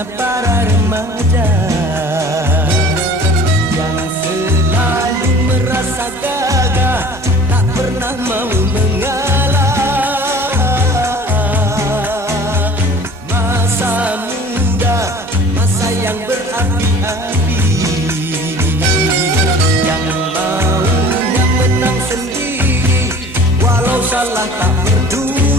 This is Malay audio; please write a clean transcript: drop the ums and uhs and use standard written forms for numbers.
Para remaja yang selalu merasa gagah, tak pernah mau mengalah. Masa muda, masa yang berapi-api, yang maunya menang sendiri, walau salah tak peduli.